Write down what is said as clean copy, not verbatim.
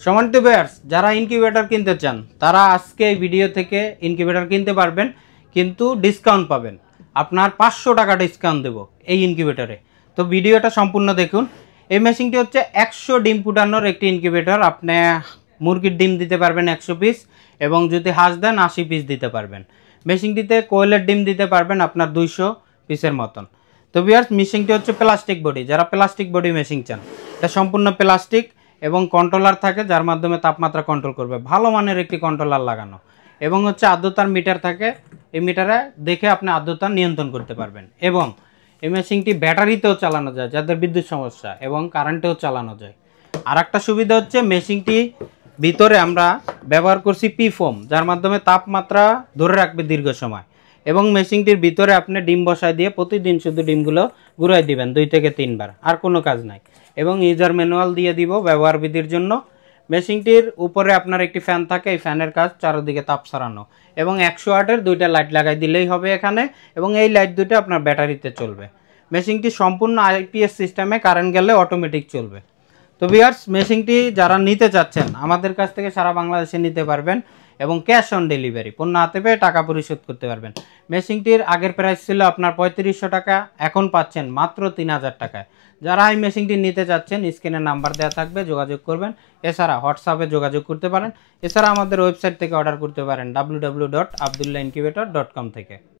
সম্মানিত ভিউয়ার্স, যারা ইনকিউবেটর কিনতে চান তারা আজকে এই ভিডিও থেকে ইনকিউবেটর কিনতে পারবেন, কিন্তু ডিসকাউন্ট পাবেন। আপনার 500 টাকা ডিসকাউন্ট দেবো এই ইনকিউবেটরে। তো ভিডিওটা সম্পূর্ণ দেখুন। এই মেশিনটি হচ্ছে 100 ডিম ফুটানোর একটি ইনকিউবেটর। আপনি মুরগির ডিম দিতে পারবেন 100 পিস, এবং যদি হাঁস দেন 80 পিস দিতে পারবেন। মেশিনটিতে কোয়েলের ডিম দিতে পারবেন আপনার 200 পিসের মতন। তো ভিউয়ার্স, মেশিনটি হচ্ছে প্লাস্টিক বডি। যারা প্লাস্টিক বডি মেশিন চান, এটা সম্পূর্ণ প্লাস্টিক এবং কন্ট্রোলার থাকে যার মাধ্যমে তাপমাত্রা কন্ট্রোল করবে। ভালো মানের একটি কন্ট্রোলার লাগানো, এবং হচ্ছে আর্দ্রতার মিটার থাকে। এই মিটারে দেখে আপনি আর্দ্রতা নিয়ন্ত্রণ করতে পারবেন। এবং এই মেশিনটি ব্যাটারিতেও চালানো যায় যাদের বিদ্যুৎ সমস্যা, এবং কারেন্টেও চালানো যায়। আর একটা সুবিধা হচ্ছে মেশিনটি ভিতরে আমরা ব্যবহার করছি পি ফোম, যার মাধ্যমে তাপমাত্রা ধরে রাখবে দীর্ঘ সময়। এবং মেশিনটির ভিতরে আপনি ডিম বসায় দিয়ে প্রতিদিন শুধু ডিমগুলো ঘুরাই দিবেন 2 থেকে 3 বার, আর কোনো কাজ নাই। এবং ইউজার ম্যানুয়াল দিয়ে দিব ব্যবহার বিধির জন্য। মেশিনটির উপরে আপনার একটি ফ্যান থাকে, এই ফ্যানের কাজ চারদিকে তাপ ছড়ানো, এবং 100 ওয়াটের 2টা লাইট লাগাই দিলেই হবে এখানে। এবং এই লাইট দুটো আপনার ব্যাটারিতে চলবে। মেশিনটি সম্পূর্ণ আইপিএস সিস্টেমে, কারেন্ট গেলে অটোমেটিক চলবে। তো ভিউয়ার্স, মেশিনটি যারা নিতে চাচ্ছেন আমাদের কাছ থেকে সারা বাংলাদেশে নিতে পারবেন, এবং ক্যাশ অন ডেলিভারি, পণ্য হাতে পেয়ে টাকা পরিশোধ করতে পারবেন। মেশিনটির আগের প্রাইস ছিল আপনার 3500 টাকা, এখন পাচ্ছেন মাত্র 3000 টাকায়। যারা এই মেশিনটি নিতে চাচ্ছেন স্ক্রিনে নাম্বার দেওয়া থাকবে, যোগাযোগ করবেন। এছাড়া হোয়াটসঅ্যাপে যোগাযোগ করতে পারেন। এছাড়া আমাদের ওয়েবসাইট থেকে অর্ডার করতে পারেন www.abdullahincubator.com থেকে।